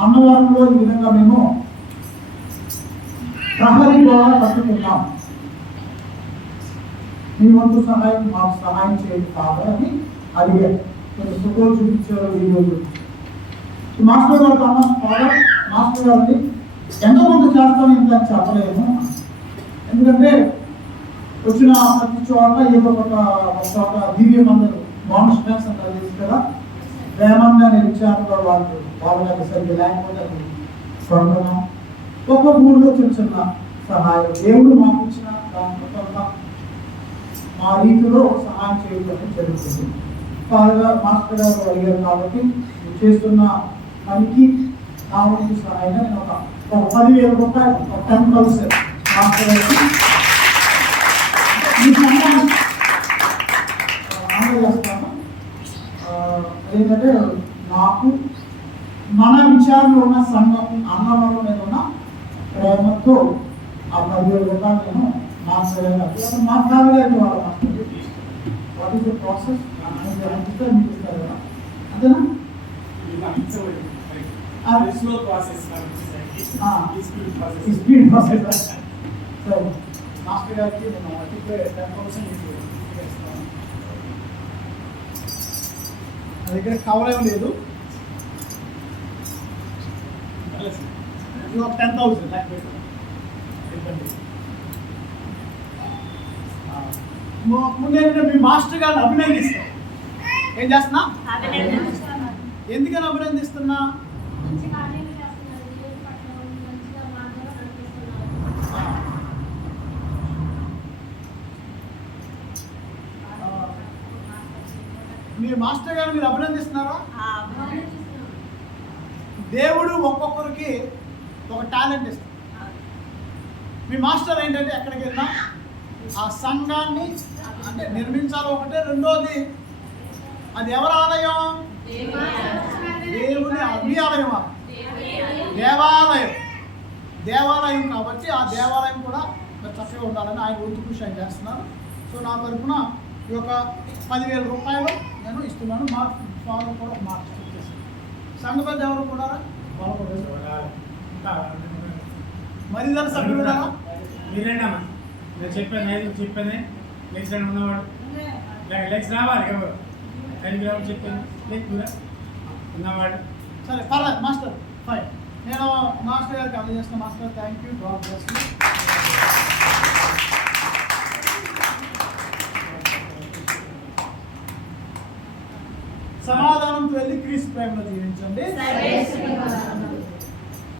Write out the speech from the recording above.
అన్నదానంలో ఈ విధంగా మేము ప్రహరీ ద్వారా కట్టుకున్నాం మీ వంతు సహాయం మాకు సహాయం చేయండి కాదా అని అడిగారు కొన్ని ఫోటోలు చూపించారు వీడియో చూపించారు మాస్టర్ గారు అన్న ఫాదర్ మాస్టర్ గారిని ఎంతమంది చేస్తాను ఇంత చెప్పలేము. ఎందుకంటే వచ్చిన ప్రతి చోట ఏదో ఒక ఒక చోట దివ్య మందిరం బాండ్ అంటారు తెలుసు కదా. ప్రేమంగా నేను విచారంలో వాళ్ళు వాళ్ళకి సరిగ్గా లేకపోతే అది స్వర్గం ఒక్కొక్క ఊళ్ళో చిన్న చిన్న సహాయం దేవుడు మాకు ఇచ్చిన దాంట్లో మా రీతిలో సహాయం చేయడం జరుగుతుంది. ఫాదర్ గారు మాస్టర్ గారు అడిగారు కాబట్టి చేస్తున్న పనికి నా వంతు సహాయంగా నేను ఒక పదివేల రూపాయలు ఒక టెన్ థౌసండ్ మాస్టర్ గారికి ఏంటంటే నాకు మన విచారణలో ఉన్న సంఘం అన్నవరం మీద ఉన్న ప్రేమతో ఆ పదివేల రూపాయలు నేను మాస్టర్ గారికి అప్పుడు మా ఫాదర్ గారికి వాళ్ళ వాట్ ఈస్ ద ప్రాసెస్ అనిపిస్తే మీకు ఇస్తారు కదా. అంతేనా? Speed process. సో మాస్టర్ గారికి నేను అతికే టెన్ థౌసండ్ నా దగ్గర కవర్ లేదు. ఒక టెన్ థౌసండ్. ఆ, ము- ముందు ఏంటంటే మీ మాస్టర్ గారిని అభినందిస్తాం. ఏం చేస్తున్నా. ఎందుకని అభినందిస్తున్నా? మీ మాస్టర్ గారిని మీరు అభినందిస్తున్నారా. దేవుడు ఒక్కొక్కరికి ఒక టాలెంట్ ఇస్తాడు. మీ మాస్టర్ ఏంటంటే ఎక్కడికి వెళ్ళినా ఆ సంఘాన్ని అంటే నిర్మించాలి ఒకటే రెండోది అది ఎవరి ఆలయం? దేవుని మీ ఆలయం దేవాలయం. దేవాలయం కాబట్టి ఆ దేవాలయం కూడా మరి చక్కగా ఉండాలని ఆయన వంతు కృషి ఆయన చేస్తున్నారు. సో నా తరఫున ఈ యొక్క పదివేల రూపాయలు నేను ఇస్తున్నాను. మా ఫాదర్ కూడా మార్చి సంఘ పెద్ద ఎవరు కూడా వాళ్ళు కూడా వేసుకోవాలి. మరి దాని సభ్యులు ఉన్నారా? మీరేనమ్మా నేను చెప్పాను నేను చెప్పాను. లెక్స్ అని ఉన్నవాడు లెక్స్ రావాలి ఎవరు? కలిగి రావాలి చెప్పాను? లెక్ కూడా. ఉన్నవాడు. సరే పర్లేదు మాస్టర్. ఫైన్. నేను మాస్టర్ గారికి అందజేస్తున్న. Master thank you God bless you సమాధానంతో వెళ్ళి క్రీస్ ప్రేమలో జీవించండి.